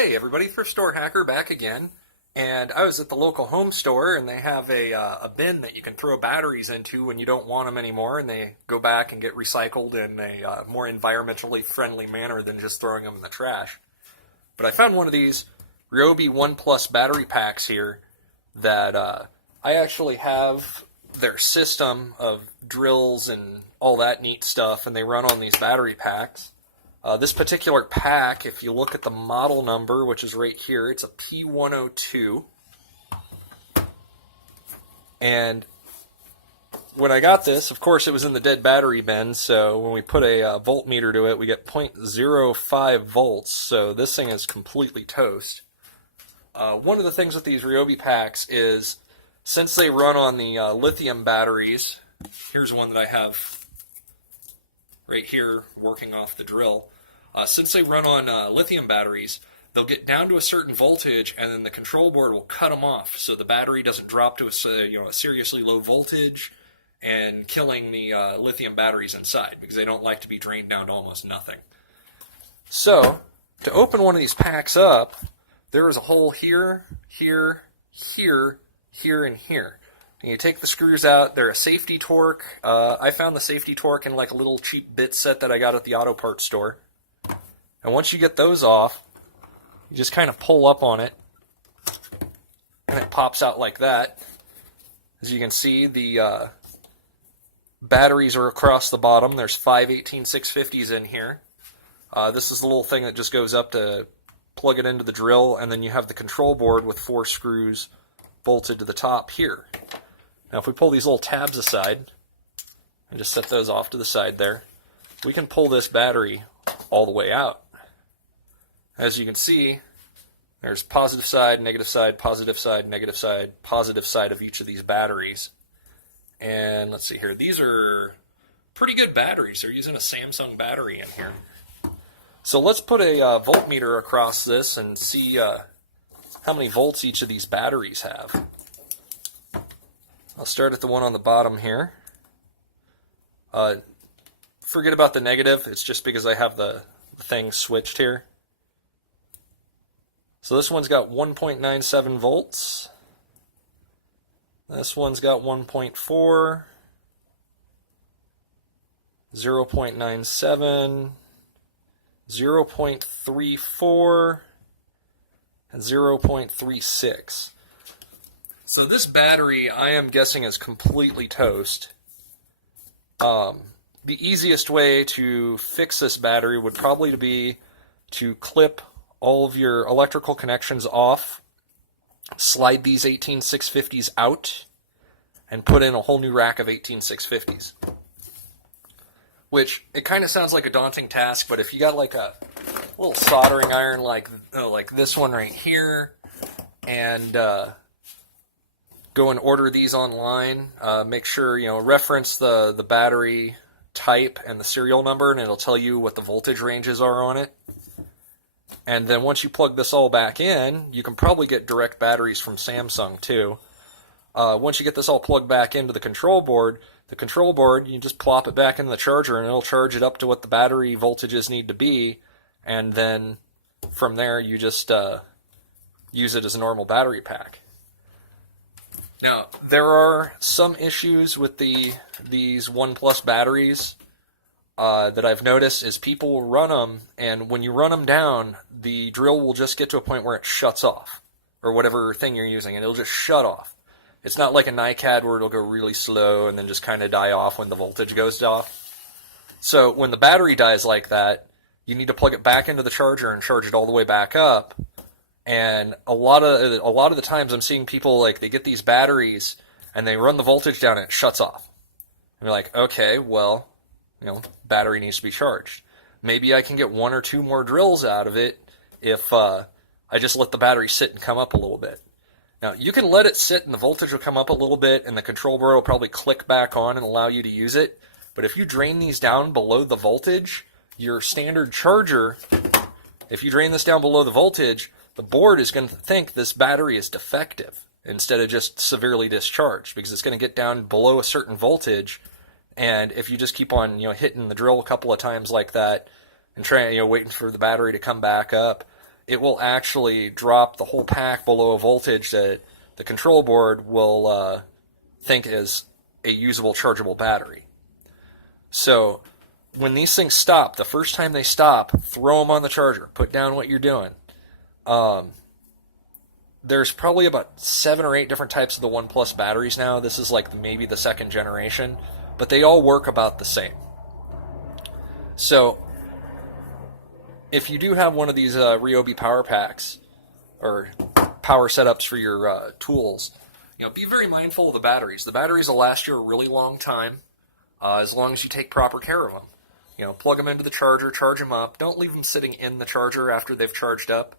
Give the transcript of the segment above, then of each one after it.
Hey everybody, Thrift Store Hacker back again. And I was at the local home store and they have a bin that you can throw batteries into when you don't want them anymore, and they go back and get recycled in a more environmentally friendly manner than just throwing them in the trash. But I found one of these Ryobi One Plus battery packs here that I actually have their system of drills and all that neat stuff, and they run on these battery packs. This particular pack, if you look at the model number, which is right here, it's a P102. And when I got this, of course, it was in the dead battery bin, so when we put a voltmeter to it, we get 0.05 volts, so this thing is completely toast. One of the things with these Ryobi packs is, since they run on the lithium batteries, here's one that I have right here working off the drill. Since they run on lithium batteries, they'll get down to a certain voltage, and then the control board will cut them off, so the battery doesn't drop to a seriously low voltage and killing the lithium batteries inside, because they don't like to be drained down to almost nothing. So, to open one of these packs up, there is a hole here, here, here, here, and here. And you take the screws out. They're a safety torque. I found the safety torque in like a little cheap bit set that I got at the auto parts store. And once you get those off, you just kind of pull up on it, and it pops out like that. As you can see, the batteries are across the bottom. There's 5 18650s in here. This is the little thing that just goes up to plug it into the drill, and then you have the control board with 4 screws bolted to the top here. Now if we pull these little tabs aside and just set those off to the side there, we can pull this battery all the way out. As you can see, there's positive side, negative side, positive side, negative side, positive side of each of these batteries. And let's see here, these are pretty good batteries. They're using a Samsung battery in here. So let's put a voltmeter across this and see how many volts each of these batteries have. I'll start at the one on the bottom here. Forget about the negative, it's just because I have the thing switched here. So this one's got 1.97 volts. This one's got 1.4, 0.97, 0.34, and 0.36. So this battery, I am guessing, is completely toast. The easiest way to fix this battery would probably be to clip all of your electrical connections off, slide these 18650s out, and put in a whole new rack of 18650s. Which, it kind of sounds like a daunting task, but if you got like a little soldering iron like this one right here, and go and order these online, make sure, reference the battery type and the serial number, and it'll tell you what the voltage ranges are on it. And then once you plug this all back in, you can probably get direct batteries from Samsung too. Once you get this all plugged back into the control board, you just plop it back into the charger and it'll charge it up to what the battery voltages need to be, and then from there you just use it as a normal battery pack. Now, there are some issues with these One Plus batteries that I've noticed is people will run them, and when you run them down, the drill will just get to a point where it shuts off, or whatever thing you're using, and it'll just shut off. It's not like a NiCad where it'll go really slow and then just kind of die off when the voltage goes off. So when the battery dies like that, you need to plug it back into the charger and charge it all the way back up. And a lot of the times I'm seeing people, like, they get these batteries and they run the voltage down and it shuts off. And you're like, okay, well, battery needs to be charged. Maybe I can get 1 or 2 more drills out of it if I just let the battery sit and come up a little bit. Now, you can let it sit and the voltage will come up a little bit and the control board will probably click back on and allow you to use it. But if you drain these down below the voltage, your standard charger, if you drain this down below the voltage, the board is going to think this battery is defective instead of just severely discharged, because it's going to get down below a certain voltage. And if you just keep on, hitting the drill a couple of times like that and trying, waiting for the battery to come back up, it will actually drop the whole pack below a voltage that the control board will think is a usable chargeable battery. So when these things stop, the first time they stop, throw them on the charger. Put down what you're doing. There's probably about 7 or 8 different types of the One Plus batteries now. This is like maybe the second generation, but they all work about the same. So if you do have one of these Ryobi power packs or power setups for your tools, be very mindful of the batteries. The batteries will last you a really long time, as long as you take proper care of them. Plug them into the charger, charge them up. Don't leave them sitting in the charger after they've charged up.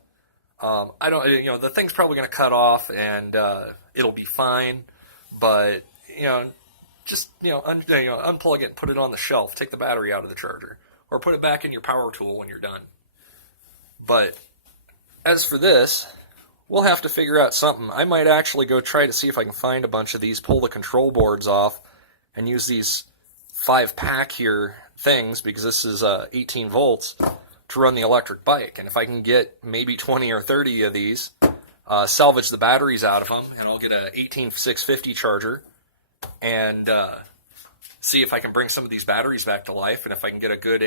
The thing's probably going to cut off and it'll be fine, but just unplug it and put it on the shelf. Take the battery out of the charger, or put it back in your power tool when you're done. But as for this, we'll have to figure out something. I might actually go try to see if I can find a bunch of these, pull the control boards off, and use these 5-pack here things, because this is 18 volts, to run the electric bike. And if I can get maybe 20 or 30 of these, salvage the batteries out of them, and I'll get a 18650 charger, and see if I can bring some of these batteries back to life. And if I can get a good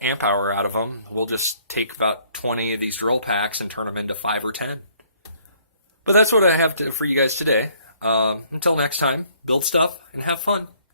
amp hour out of them, we'll just take about 20 of these drill packs and turn them into 5 or 10. But that's what I have for you guys today. Until next time, build stuff and have fun.